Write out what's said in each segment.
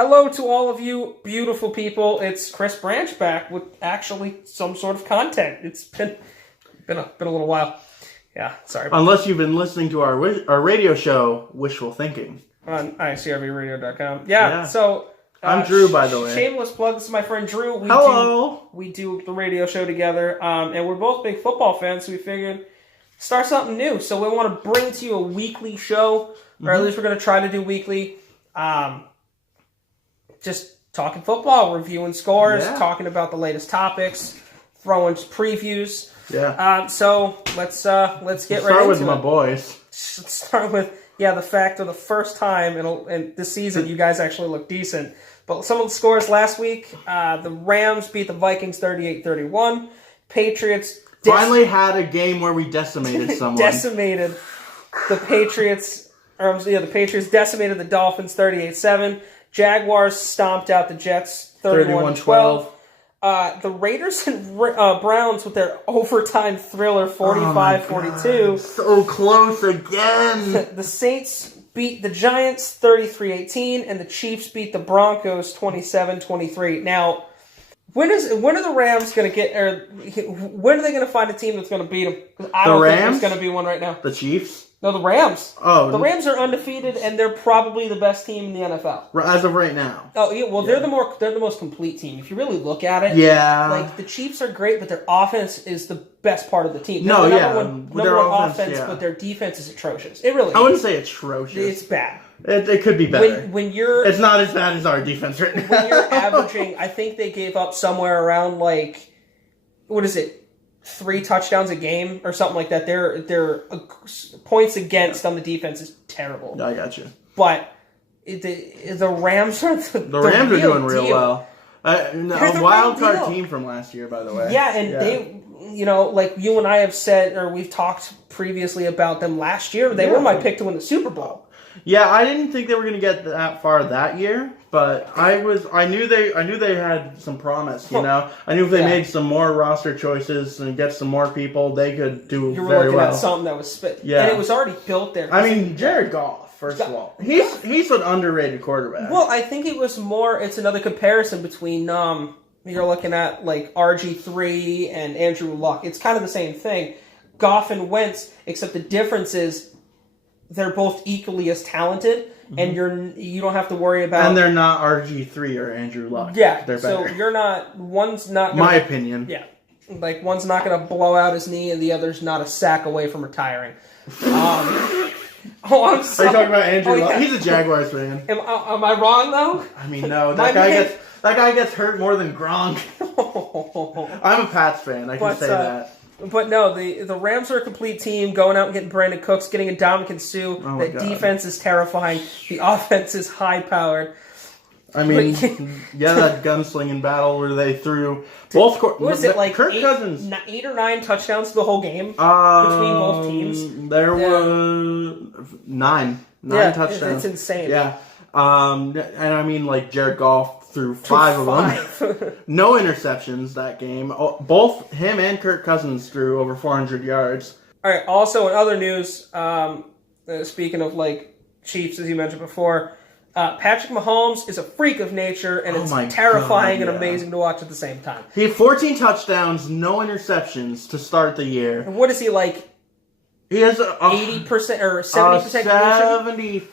Hello to all of you beautiful people. It's Chris Branch back with actually some sort of content. It's been a little while. Yeah, sorry. Unless you've been listening to our radio show, Wishful Thinking. On icrvradio.com. Yeah, so... I'm Drew, by the way. Shameless plug. This is my friend Drew. We do the radio show together, and we're both big football fans, so we figured start something new. So we want to bring to you a weekly show, or at least we're going to try to do weekly. Just talking football, reviewing scores, talking about the latest topics, throwing previews. Yeah. So let's get right into it. Start with my boys. Let's start with the fact of the first time in this season you guys actually look decent. But some of the scores last week: the Rams beat the Vikings 38-31. Patriots finally had a game where we decimated someone. Decimated the Patriots. The Patriots decimated the Dolphins 38-7. Jaguars stomped out the Jets 31-12. The Raiders and Browns with their overtime thriller 45-42. So close again. The Saints beat the Giants 33-18, and the Chiefs beat the Broncos 27-23. Now, when are the Rams going to get? Or when are they going to find a team that's going to beat them? I don't think there's going to be one right now. The Chiefs? No, the Rams. Oh, the Rams are undefeated, and they're probably the best team in the NFL as of right now. Oh, yeah. Well, they're the most complete team. If you really look at it, like the Chiefs are great, but their offense is the best part of the team. Number one offense, but their defense is atrocious. It really. I wouldn't say atrocious. It's bad. It could be better. When you're, it's not as bad as our defense right now. When you're averaging, I think they gave up somewhere around what is it? 3 touchdowns a game or something like that. Their points against on the defense is terrible. I got you. But the Rams are the Rams are doing real real well. A wild card team from last year, by the way. Yeah, and they, like you and I have said, or we've talked previously about them last year. They were my pick to win the Super Bowl. Yeah, I didn't think they were going to get that far that year, but I knew they had some promise. I knew if they made some more roster choices and get some more people, they could do very well. You're looking at something that was spit, and it was already built there. I mean, Jared Goff. First of all, he's an underrated quarterback. Well, I think it was more. It's another comparison between you're looking at like RG3 and Andrew Luck. It's kind of the same thing. Goff and Wentz, except the difference is they're both equally as talented, and you don't have to worry about. And they're not RG3 or Andrew Luck. Yeah, they're better. So you're not. One's not. My opinion. Yeah, like one's not going to blow out his knee, and the other's not a sack away from retiring. Oh, I'm sorry. Are you talking about Andrew Luck? He's a Jaguars fan. Am I wrong though? I mean, no. That guy gets hurt more than Gronk. I'm a Pats fan. I can say that. But no, the Rams are a complete team, going out and getting Brandon Cooks, getting a Ndamukong Suh. The defense is terrifying. The offense is high-powered. I mean, that gunslinging battle where they threw both... What was it, like Kirk Cousins, 8 or 9 touchdowns the whole game between both teams? There were 9 touchdowns. It's insane. Yeah. And I mean, like, Jared Goff threw 5 of them. No interceptions that game. Both him and Kirk Cousins threw over 400 yards. All right. Also, in other news, speaking of like Chiefs, as you mentioned before, Patrick Mahomes is a freak of nature, and it's terrifying and amazing to watch at the same time. He had 14 touchdowns, no interceptions to start the year. And what is he like? He has 80% or 70% completion?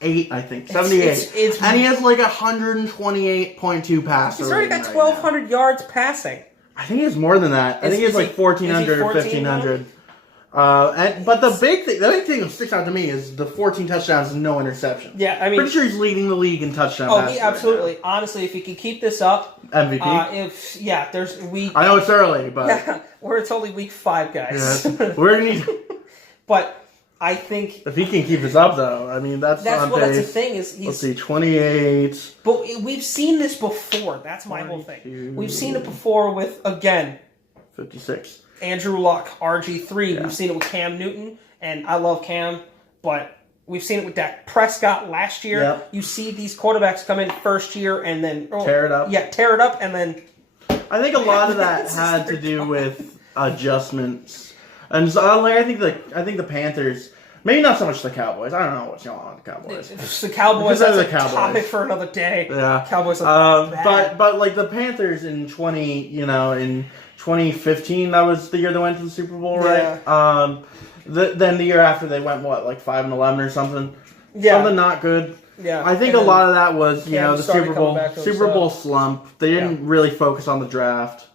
8, I think. 78. And he has like 128.2 passes. He's already got 1,200 yards passing. I think he has more than that. I think he has like 1,400 or 1,500. But the big thing that sticks out to me is the 14 touchdowns and no interceptions. Yeah, I mean, pretty sure he's leading the league in touchdown passes. Oh, absolutely. Right, honestly, if he can keep this up, MVP. There's week. I know it's early, but it's only week 5, guys. Yeah, we're gonna need. But I think if he can keep this up, though, I mean that's the thing is. Let's see, 28. But we've seen this before. That's my whole thing. We've seen it before with 56. Andrew Luck, RG3. Yeah. We've seen it with Cam Newton, and I love Cam, but we've seen it with Dak Prescott last year. Yep. You see these quarterbacks come in first year and then tear it up. Yeah, tear it up, and then I think a lot of that had to do with adjustments, and so, I think the Panthers Maybe not so much the Cowboys. I don't know what's going on with the Cowboys. The Cowboys, Because that's they're a the Cowboys. topic for another day. Yeah. Cowboys are bad. But like the Panthers in 2015, that was the year they went to the Super Bowl, right? Yeah. Then the year after they went like 5-11 or something. Yeah. Something not good. Yeah. I think And a lot of that was, you Cam know, the started Super coming Bowl back slump. They didn't really focus on the draft.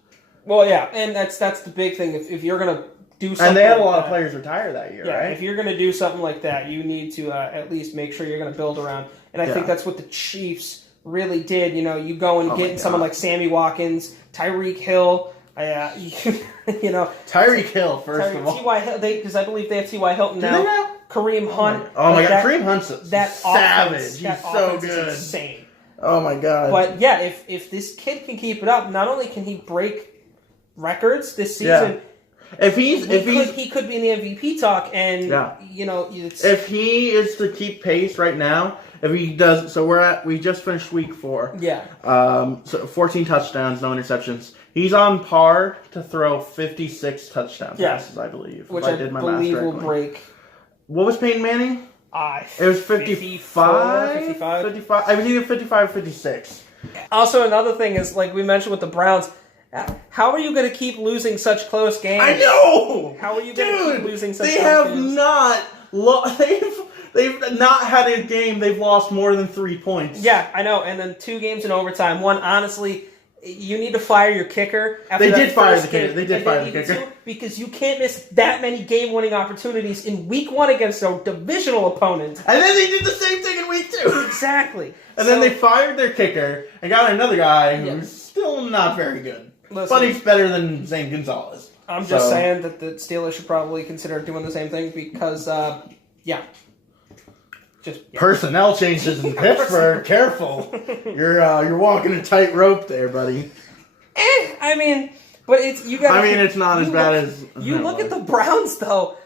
Well, yeah, and that's the big thing. If you're gonna do something, And they had a like lot of that, players retire that year, yeah, right? if you're going to do something like that, you need to at least make sure you're going to build around. And I think that's what the Chiefs really did. You know, you go and get someone like Sammy Watkins, Tyreek Hill. You know, Tyreek Hill, first of all. T.Y. Hill, because I believe they have T.Y. Hilton now. Do they now? Kareem Hunt. Oh my God, that, Kareem Hunt's that savage. Offense, He's that so offense good. is insane. Oh my God. But yeah, if this kid can keep it up, not only can he break records this season. If he could be in the MVP talk, and you know, if he is to keep pace right now, if he does, so we just finished week 4. Yeah. So 14 touchdowns, no interceptions. He's on par to throw 56 touchdown passes, I believe. Which if I did my believe math will correctly. break. What was Peyton Manning? It was 55. 55. I was either 55 or 56. Also, another thing is, like we mentioned with the Browns, how are you going to keep losing such close games? I know. How are you going to keep losing such close games? They've not had a game they've lost more than 3 points. Yeah, I know. And then 2 games in overtime. One, honestly, you need to fire your kicker. They did fire the kicker. They did fire the kicker. Because you can't miss that many game-winning opportunities in week 1 against a divisional opponent. And then they did the same thing in week 2. Exactly. And then they fired their kicker and got another guy who's still not very good. Listen, but he's better than Zane Gonzalez. I'm just saying that the Steelers should probably consider doing the same thing because, personnel changes in Pittsburgh. Careful, you're walking a tight rope there, buddy. I mean, but it's you got. I mean, it's not as bad as you look at the Browns though.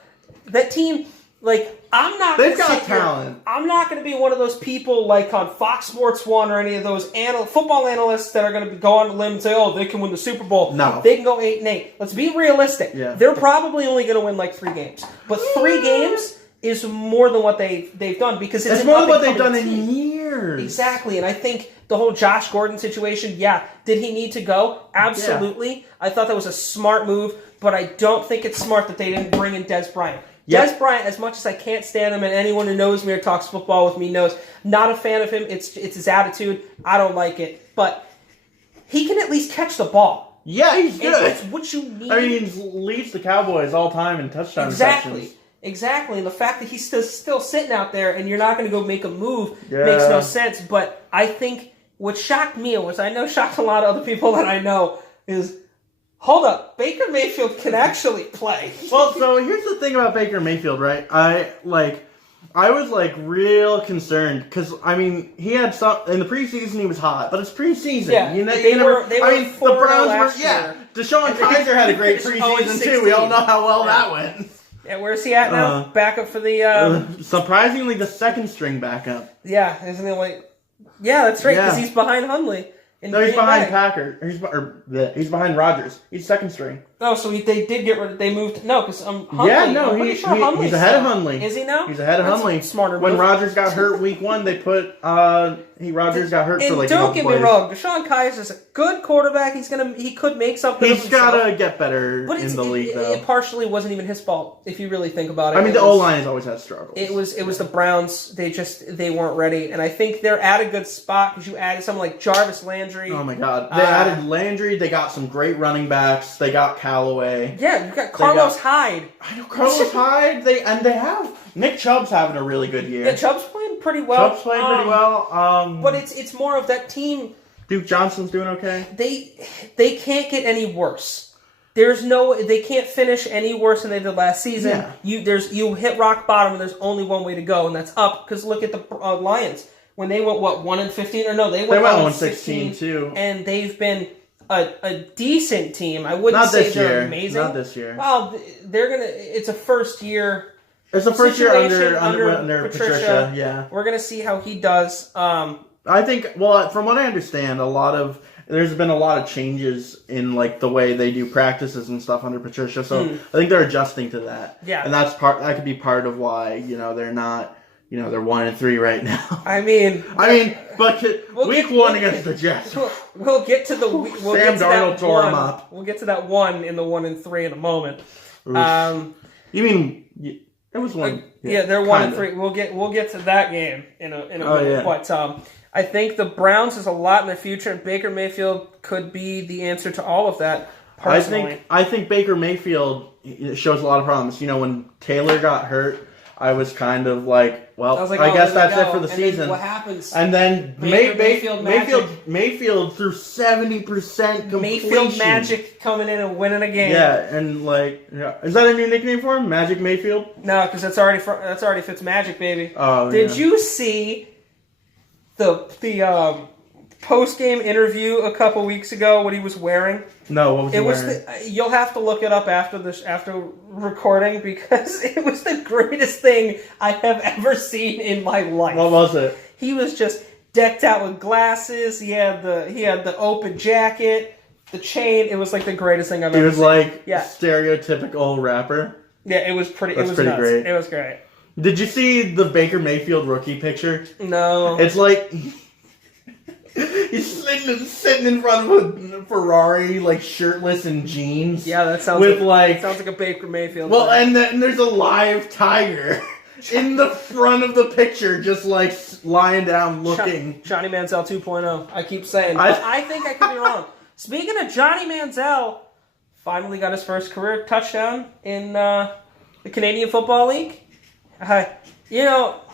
That team, like, I'm not. They've got talent. I'm not going to be one of those people like on Fox Sports 1 or any of those football analysts that are going to go on a limb and say, "Oh, they can win the Super Bowl." No, they can go 8-8. Let's be realistic. Yeah. They're probably only going to win like 3 games, but 3 games is more than what they've done because it's more than what they've done in years. Exactly, and I think the whole Josh Gordon situation, did he need to go? Absolutely. Yeah. I thought that was a smart move, but I don't think it's smart that they didn't bring in Des Bryant. Yep. Des Bryant, as much as I can't stand him, and anyone who knows me or talks football with me knows, not a fan of him. It's his attitude. I don't like it, but he can at least catch the ball. Yeah, he's good. And that's what you need. I mean, he leads the Cowboys all time in touchdown receptions. Exactly, and the fact that he's still sitting out there and you're not going to go make a move makes no sense. But I think what shocked me, which I know shocked a lot of other people that I know, is, hold up, Baker Mayfield can actually play. Well, so here's the thing about Baker Mayfield, right? I was real concerned because I mean he had some in the preseason he was hot, but it's preseason. Yeah, they were the Browns last were year. Deshaun Kaiser had a great preseason too. We all know how well that went. Yeah, where's he at now? Backup for the... surprisingly, the second string backup. Yeah, isn't he like... Yeah, that's right, because he's behind Hundley. No, he's behind Packer. He's behind Rodgers. He's second string. Oh, so they did get rid of... They moved... No, because Hundley... Yeah, no, he's ahead of Hundley. Is he now? He's ahead of Hundley. Smarter move. When Rodgers got hurt week 1, they put... Rodgers got hurt for like a don't get me wrong, Deshaun Kaiser's a good quarterback. He could make something He's got to get better in the league, though. It partially wasn't even his fault, if you really think about it. I mean, the O-line has always had struggles. It was the Browns. They weren't ready. And I think they're at a good spot because you added someone like Jarvis Landry. Oh, my God. They added Landry. They got some great running backs. They got Callaway. Yeah, you got Carlos Hyde. I know, Carlos Hyde. They have... Nick Chubb's having a really good year. Yeah, Chubb's playing pretty well. But it's more of that team. Duke Johnson's doing okay. They can't get any worse. They can't finish any worse than they did last season. Yeah. You hit rock bottom and there's only one way to go and that's up. Because look at the Lions when they went 1-15 or no they went 1-16 too, and they've been a decent team. I wouldn't say they're amazing. Not this year. Well, it's a first year. It's the first year under Patricia. Yeah, we're gonna see how he does. I think. Well, from what I understand, a lot of there's been a lot of changes in like the way they do practices and stuff under Patricia. So I think they're adjusting to that. Yeah. And that could be part of why, they're not, they're 1-3 right now. I mean, but week 1 against the Jets. We'll get to the week. Sam Darnold tore him up. We'll get to that one in the 1-3 in a moment. You mean it was one? Yeah, they're 1-3. We'll get to that game in a minute. Yeah. But I think the Browns has a lot in their future, and Baker Mayfield could be the answer to all of that. Personally, I think Baker Mayfield shows a lot of promise. When Taylor got hurt, I was kind of like, well, I guess that's it for the season. What happens? And then Mayfield threw 70% completion. Mayfield Magic coming in and winning a game. Yeah, and is that a new nickname for him? Magic Mayfield? No, because that's already Fitzmagic, baby. Oh, Did you see the post game interview a couple weeks ago? What he was wearing? No, what was he wearing? You'll have to look it up after recording, because it was the greatest thing I have ever seen in my life. What was it? He was just decked out with glasses. He had the open jacket, the chain. It was like the greatest thing I've ever seen. He was stereotypical rapper. Yeah, it was pretty. That's it was pretty nuts. great. It was great. Did you see the Baker Mayfield rookie picture? No. It's like he's sitting in front of a Ferrari, like shirtless in jeans. Yeah, that sounds sounds like a Baker Mayfield. Well, and then there's a live tiger in the front of the picture, just like lying down, looking. Johnny Manziel 2.0. I keep saying. I think I could be wrong. Speaking of Johnny Manziel, finally got his first career touchdown in the Canadian Football League.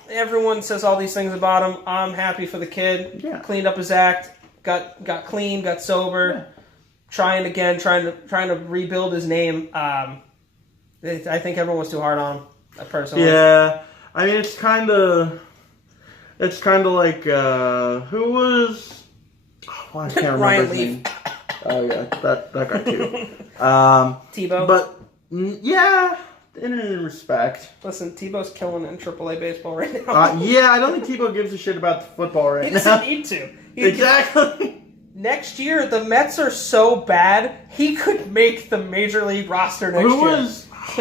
Everyone says all these things about him. I'm happy for the kid. Yeah. Cleaned up his act. Got clean. Got sober. Yeah. Trying to rebuild his name. I think everyone was too hard on him, personally. Yeah, I mean it's kind of like who was? Oh, I can't remember Ryan his Leaf. name. Oh yeah, that guy too. Tebow. But yeah. In respect. Listen, Tebow's killing it in AAA baseball right now. Yeah, I don't think Tebow gives a shit about the football right now. He doesn't need to. Exactly. Next year, the Mets are so bad, he could make the Major League roster next year.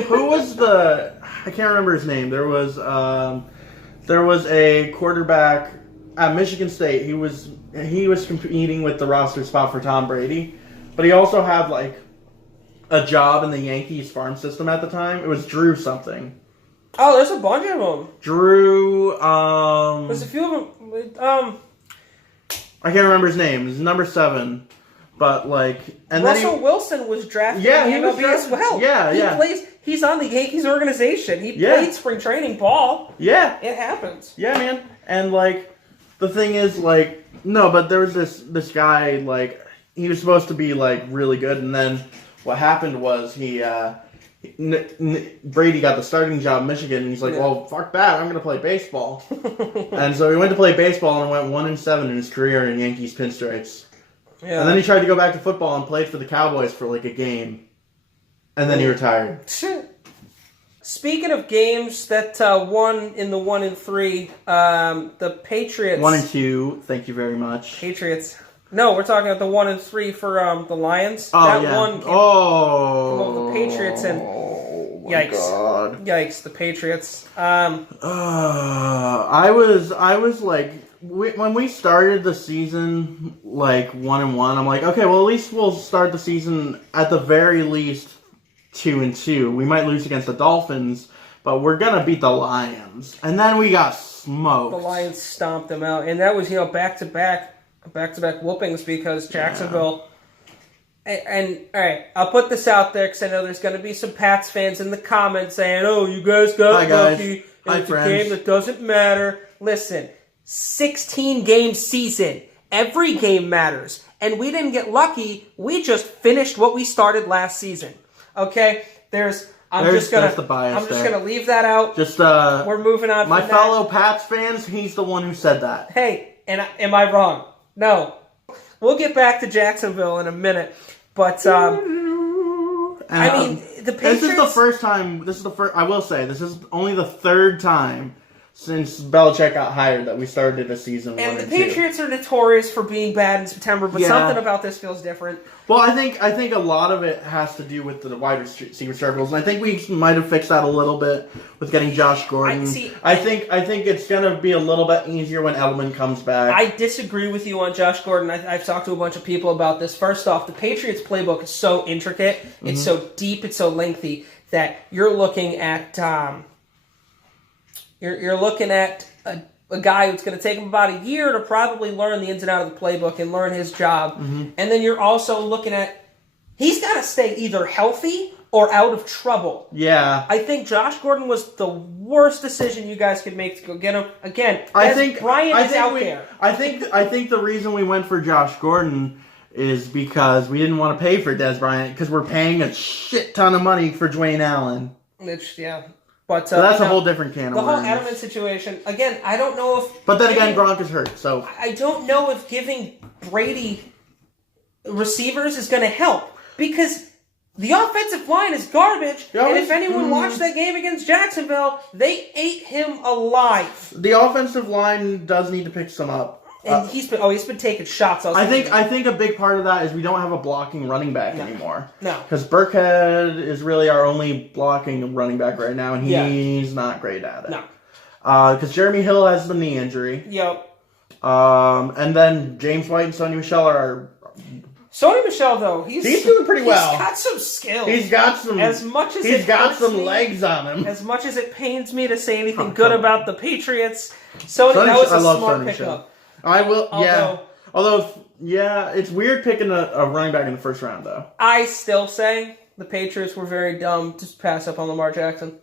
Who was the... I can't remember his name. There was a quarterback at Michigan State. He was competing with the roster spot for Tom Brady, but he also had, a job in the Yankees farm system at the time. It was Drew something. Oh, there's a bunch of them. Drew, There's a few of them. I can't remember his name. It's number 7. But, and Russell Wilson was drafted in the MLB as well. Yeah, He's on the Yankees organization. He played spring training ball. Yeah. It happens. Yeah, man. And, the thing is, no, but there was this guy, he was supposed to be, really good, and then what happened was Brady got the starting job in Michigan, and he's like, well, fuck that, I'm going to play baseball. And so he went to play baseball and went 1-7 in his career in Yankees pinstripes. Yeah. And then he tried to go back to football and played for the Cowboys for a game. And then he retired. Speaking of games that won in the 1-3, the Patriots... 1-2, thank you very much. Patriots... No, we're talking about the 1-3 for the Lions. Oh, that yeah. one came over the Patriots, and yikes. God. Yikes, the Patriots. I was when we started the season 1-1, I'm like, okay, well at least we'll start the season at the very least 2-2. We might lose against the Dolphins, but we're gonna beat the Lions. And then we got smoked. The Lions stomped them out, and that was back-to-back whoopings because Jacksonville. And all right, I'll put this out there because I know there's going to be some Pats fans in the comments saying, "Oh, you guys got lucky. It's a game that doesn't matter." Listen, 16-game season. Every game matters, and we didn't get lucky. We just finished what we started last season. Okay, I'm just gonna leave that out. We're moving on. My fellow Pats fans, he's the one who said that. Hey, am I wrong? No. We'll get back to Jacksonville in a minute. But, the Patriots... This is the first time... I will say, this is only the third time since Belichick got hired that we started a season. And 1 the and Patriots are notorious for being bad in September, but Yeah. something about this feels different. Well, I think a lot of it has to do with the wide receiver circles, and I think we might have fixed that a little bit with getting Josh Gordon. I think it's gonna be a little bit easier when Edelman comes back. I disagree with you on Josh Gordon. I've talked to a bunch of people about this. First off, the Patriots playbook is so intricate, it's so deep, it's so lengthy that you're looking at you're looking at a guy who's going to take him about a year to probably learn the ins and outs of the playbook and learn his job. And then you're also looking at he's got to stay either healthy or out of trouble. Yeah. I think Josh Gordon was the worst decision you guys could make to go get him. Again, Bryant is out there. I think the reason we went for Josh Gordon is because we didn't want to pay for Dez Bryant because we're paying a shit ton of money for Dwayne Allen. Which, yeah. But so that's a whole different can of worms. The whole Edelman situation, again, I don't know if... But then again, Gronk is hurt, so... I don't know if giving Brady receivers is going to help. Because the offensive line is garbage, and if anyone watched that game against Jacksonville, they ate him alive. The offensive line does need to pick some up. And he's been taking shots. I think a big part of that is we don't have a blocking running back anymore. No. Because Burkhead is really our only blocking running back right now, and he's not great at it. No. Because Jeremy Hill has the knee injury. Yep. And then James White and Sonny Michel are... Sonny Michel, though, he's doing pretty well. He's got some skills. He's got some... He's got some legs on him. As much as it pains me to say anything good about the Patriots, that was a smart pickup. I will, Although, it's weird picking a running back in the first round, though. I still say the Patriots were very dumb to pass up on Lamar Jackson.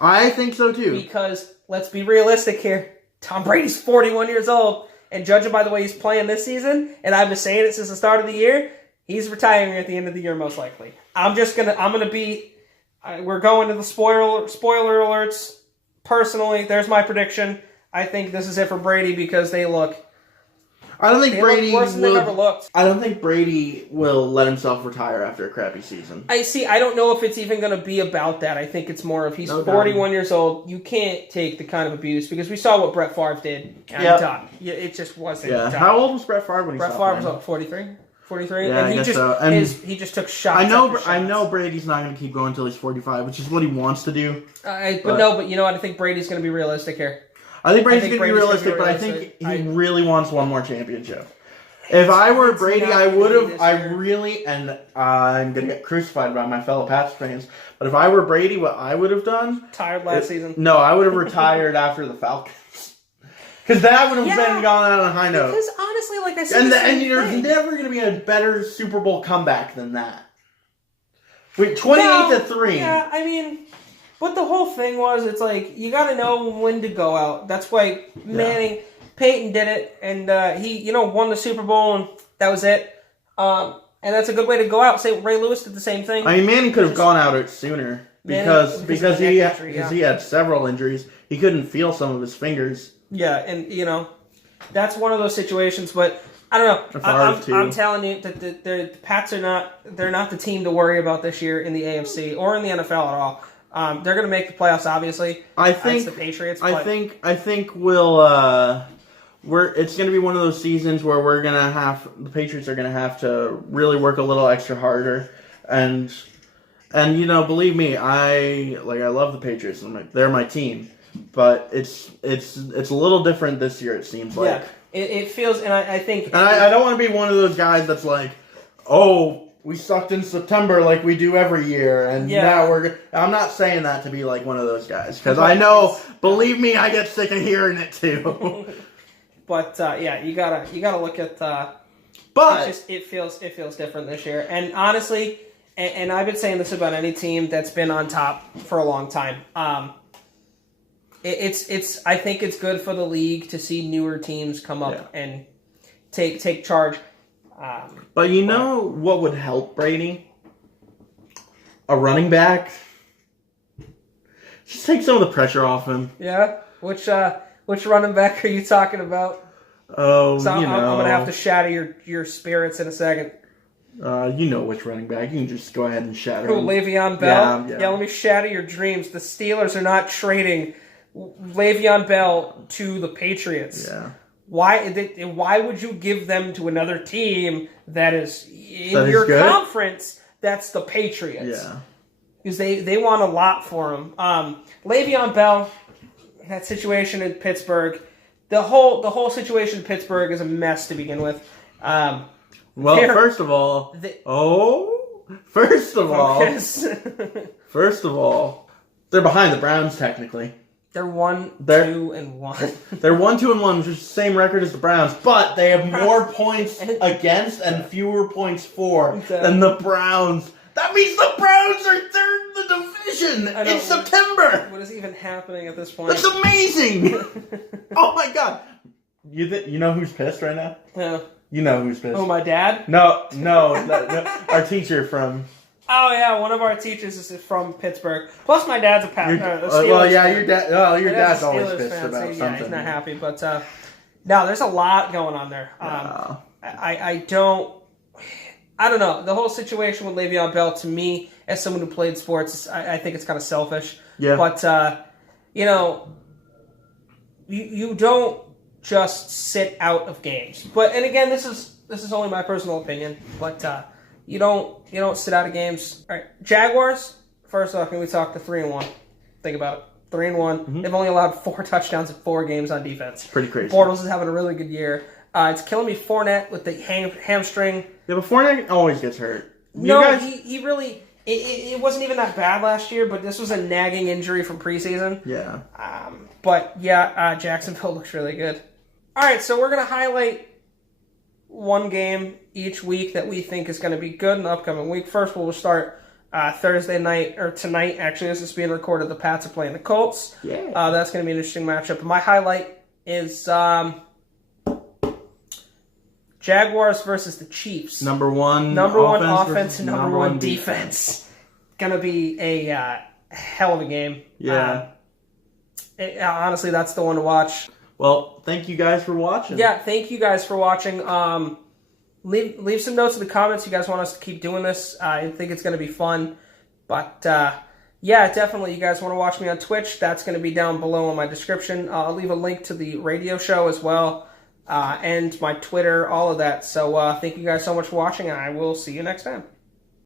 I think so, too. Because, let's be realistic here, Tom Brady's 41 years old, and judging by the way he's playing this season, and I've been saying it since the start of the year, he's retiring at the end of the year, most likely. I'm gonna be, we're going to the spoiler alerts. Personally, there's my prediction. I think this is it for Brady because they look... I don't think Brady worse than they've ever looked. I don't think Brady will let himself retire after a crappy season. I don't know if it's even going to be about that. I think it's more of he's 41 years old. You can't take the kind of abuse because we saw what Brett Favre did. Yeah, it just wasn't. Yeah. How old was Brett Favre when he Brett stopped Favre was 43. 43, yeah, and he just took shots. I know Brady's not going to keep going until he's 45, which is what he wants to do. But you know what? I think Brady's going to be realistic here. I think Brady's going to be realistic, but I think he really wants one more championship. If I were Brady, I would have. And I'm going to get crucified by my fellow Pats fans. But if I were Brady, what I would have done? Retired last season. No, I would have retired after the Falcons. Because that would have been gone out on a high note. Because honestly, like I said, and there's never going to be a better Super Bowl comeback than that. Wait, 28-3. Yeah, I mean. But the whole thing was, it's like, you got to know when to go out. That's why Peyton did it, and he, won the Super Bowl, and that was it. And that's a good way to go out. Say Ray Lewis did the same thing. I mean, Manning could have gone out sooner because he had several injuries. He couldn't feel some of his fingers. Yeah, and that's one of those situations. But I don't know. I'm telling you that the Pats they're not the team to worry about this year in the AFC or in the NFL at all. They're going to make the playoffs, obviously. I think the Patriots. I think it's going to be one of those seasons where the Patriots are going to have to really work a little extra harder, and believe me, I love the Patriots. They're my team, but it's a little different this year. It seems like it feels, and I think, and I don't want to be one of those guys that's like, oh, we sucked in September like we do every year, and now I'm not saying that to be like one of those guys, because I know, believe me, I get sick of hearing it too. But you gotta look at. But it feels different this year, and honestly, and I've been saying this about any team that's been on top for a long time. It's I think it's good for the league to see newer teams come up and take charge. But what would help Brady? A running back. Just take some of the pressure off him. Yeah? Which running back are you talking about? Oh, so I'm going to have to shatter your spirits in a second. You know which running back. You can just go ahead and shatter him. Le'Veon Bell? Yeah, let me shatter your dreams. The Steelers are not trading Le'Veon Bell to the Patriots. Yeah. Why would you give them to another team that is in That is your good? conference? That's the Patriots. Yeah. Because they want a lot for him. Le'Veon Bell, that situation in Pittsburgh, the whole situation in Pittsburgh is a mess to begin with. Well, They're- first of all, they- first of Focus. all, they're behind the Browns technically. They're 1, They're- 2, and 1. They're 1-2-1, which is the same record as the Browns, but they have more points against and fewer points for than the Browns. That means the Browns are third in the division I know. in September. What is even happening at this point? That's amazing. Oh my god. You know who's pissed right now? Yeah. You know who's pissed. Oh, my dad? No, our teacher from. Oh, yeah, one of our teachers is from Pittsburgh. Plus, my dad's a Well, yeah, your dad. Oh, your dad's always Steelers pissed fan, about so, something. Yeah, he's not happy. But, no, there's a lot going on there. I don't know. The whole situation with Le'Veon Bell, to me, as someone who played sports, I think it's kind of selfish. Yeah. But, you don't just sit out of games. And again, this is only my personal opinion. But you don't sit out of games. All right, Jaguars. First off, can we talk to 3-1? Think about it. 3-1. Mm-hmm. They've only allowed 4 touchdowns in 4 games on defense. Pretty crazy. Bortles is having a really good year. It's killing me. Fournette with the hamstring. Yeah, but Fournette always gets hurt. He really. It wasn't even that bad last year, but this was a nagging injury from preseason. Yeah. But yeah, Jacksonville looks really good. All right, so we're gonna highlight one game each week that we think is going to be good in the upcoming week. First, we'll start Thursday night, or tonight, actually, as it's being recorded. The Pats are playing the Colts. Yeah. That's going to be an interesting matchup. My highlight is Jaguars versus the Chiefs. Number one offense and number one defense. Going to be a hell of a game. Yeah. Honestly, that's the one to watch. Well, thank you guys for watching. Yeah, thank you guys for watching. Leave some notes in the comments. You guys want us to keep doing this. I think it's going to be fun. But, yeah, definitely. You guys want to watch me on Twitch? That's going to be down below in my description. I'll leave a link to the radio show as well, and my Twitter, all of that. So thank you guys so much for watching, and I will see you next time.